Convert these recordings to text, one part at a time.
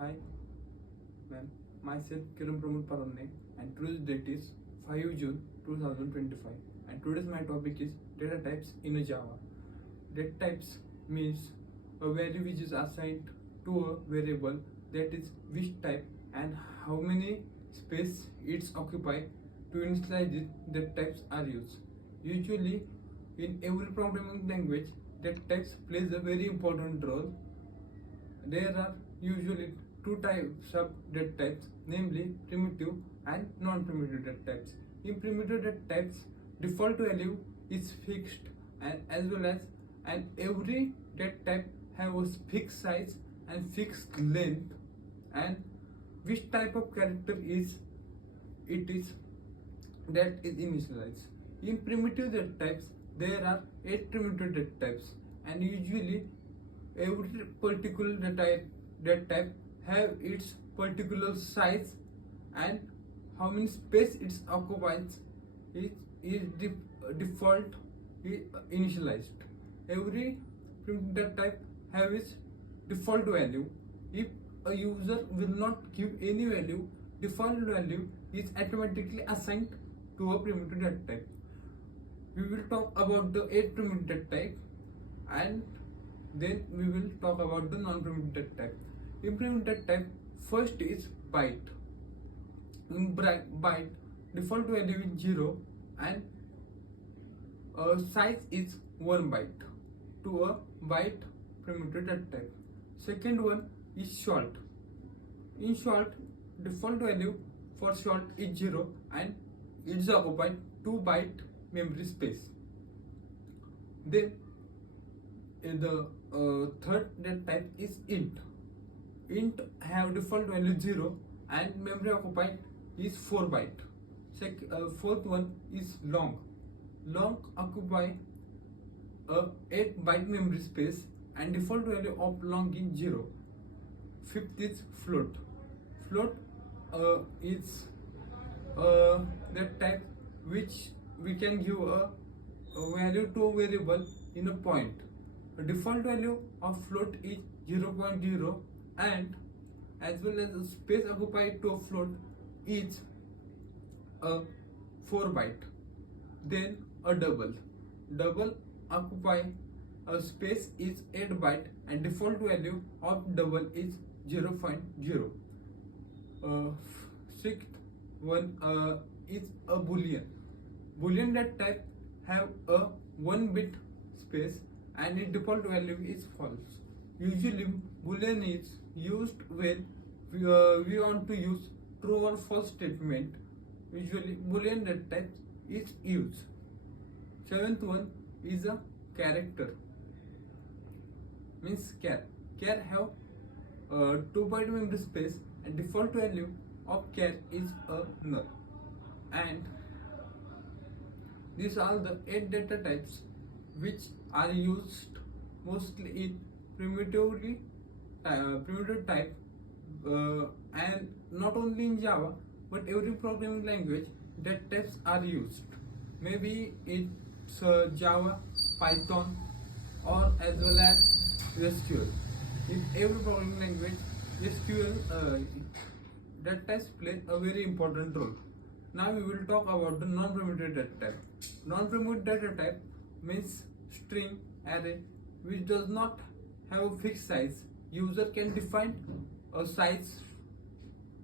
Hi, ma'am. Myself Kiran Pramod Paranne, and today's date is 5 June 2025. And today's my topic is data types in a Java. Data types means a value which is assigned to a variable, that is which type and how many space it's occupy. To initialize it, data types are used. Usually, in every programming language, data types plays a very important role. There are usually two types of data types, namely primitive and non-primitive data types. In primitive data types, default value is fixed, and as well as and every data type have a fixed size and fixed length, and which type of character is it is that is initialized. In primitive data types, there are 8 primitive data types, and usually every particular data type have its particular size and how many space it occupies is default initialized. Every primitive data type have its default value. If a user will not give any value, default value is automatically assigned to a primitive data type. We will talk about the 8 primitive data type, and then we will talk about the non-primitive data type. In primitive data type, first is byte. In byte, default value is 0 and size is 1 byte to a byte primitive data type. Second one is short. In short, default value for short is 0 and it is occupied 2 byte memory space. Then the third data type is int. Int have default value 0 and memory occupied is 4 byte. Fourth one is long. Long occupy 8 byte memory space and default value of long is 0. Fifth is float. Float is that type which we can give a value to a variable in a point. The default value of float is 0.0, and as well as the space occupied to a float is a 4 byte. Then a double. Double occupy a space is 8 byte and default value of double is 0.0. Sixth one is a boolean. Boolean data type have a 1 bit space and its default value is false. Usually boolean is used when we want to use true or false statement. Usually boolean data type is used. Seventh one is a character. Means char. Char have 2 byte memory space and default value of char is a null. And these are the 8 data types which are used mostly in primitive type, and not only in Java but every programming language data types are used. Maybe it's Java, Python, or as well as SQL. In every programming language, SQL data types play a very important role. Now we will talk about the non-primitive data type. Non-primitive data type means string, array, which does not have a fixed size. User can define a size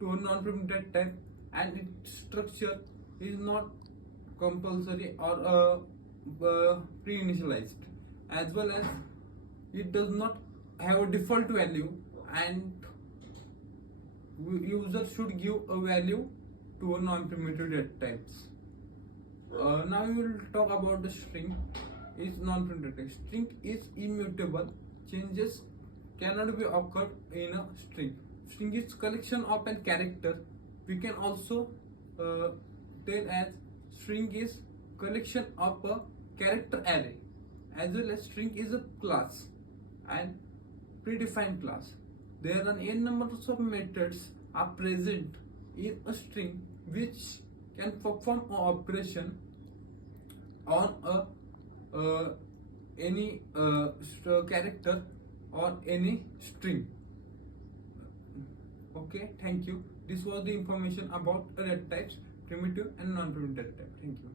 to a non-primitive data type, and its structure is not compulsory or pre-initialized. As well as it does not have a default value, and user should give a value to a non-primitive data types. Now we will talk about the string. Is non-primitive type. String is immutable. Changes cannot be occurred in a string. String is collection of a character. We can also tell as string is collection of a character array. As well as string is a class and predefined class. There are n numbers of methods are present in a string which can perform an operation on a any character or any string. Okay, thank you. This was the information about data types, primitive and non-primitive data type. Thank you.